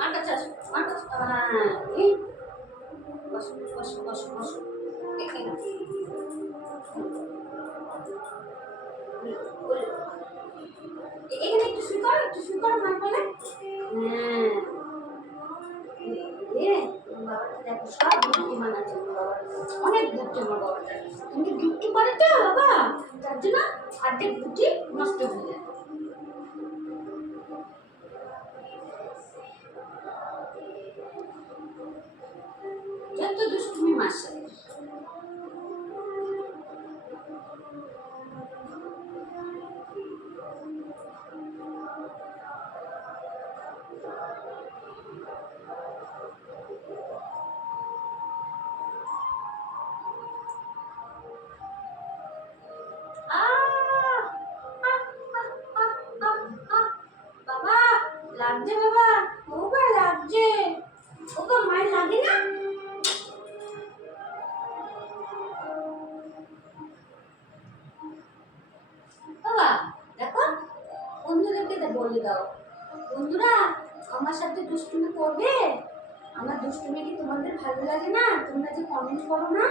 মার কাছে আসো, মার কাছে। এই বসো বসো বসো বসো এখানে। এখানে একটু শুই করো মার বলে। হ্যাঁ বাবাটা দেখো সব বুদ্ধিমান আছে আমার বাবার, অনেক বুদ্ধি আমার বাবাটা, কিন্তু দুষ্টু করে তো বাবা, তার জন্য অর্ধেক বুদ্ধি নষ্ট হয়ে যায়। যত দুষ্টুমি মার সাথে। বাবা লাগছে, বাবা বাবা লাগছে, ওকে মায়ের লাগে না। বাবা দেখো বন্ধুদেরকে বলে দাও, বন্ধুরা আমার সাথে দুষ্টুমি করবে, আমার দুষ্টুমি কি তোমাদের ভালো লাগে না, তোমরা যে কমেন্ট করো না।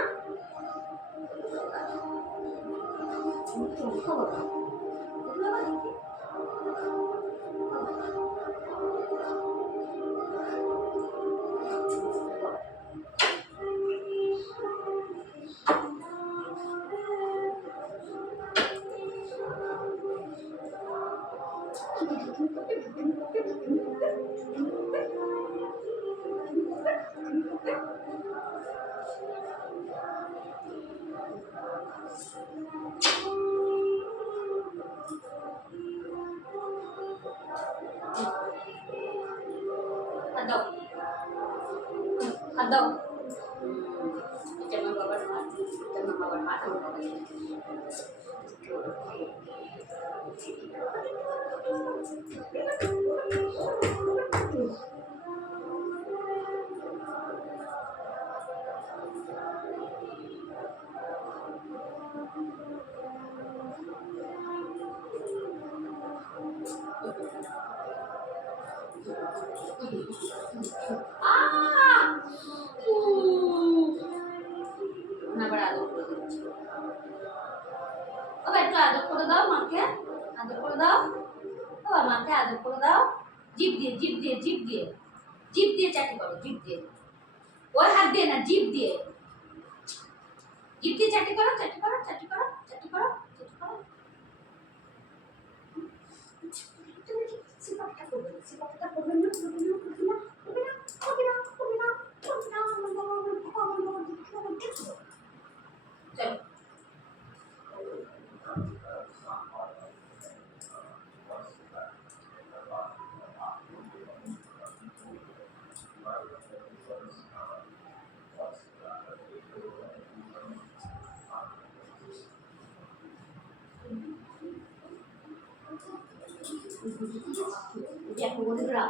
দাও দাও, এটা আমার বাবার হাত, এটা আমার বাবার হাত, আমার বাবার আবার আদর করে দিচ্ছি। বাবা একটু আদর করে দাও মাকে, আদর করে দাও বাবা, মাকে আদর করে দাও। জিভ দিয়ে জিভ দিয়ে জিভ দিয়ে জিভ দিয়ে চাটি করো, জিভ দিয়ে, ওই হাত দিয়ে না, জিভ দিয়ে, জিভ দিয়ে চাটি করো, চাটি করো, চাটি করো, চাটি করো, চাটি করো। তুমি সিপাপটা করবে, সিপাপটা করবে না, করবে না, করবে না, করবে না, করবে না, করবে না, করবে না, আমার বাবা, আমার বাবা, আমার বাবা, আমার বাবা, চলো। দেখো বন্ধুরা,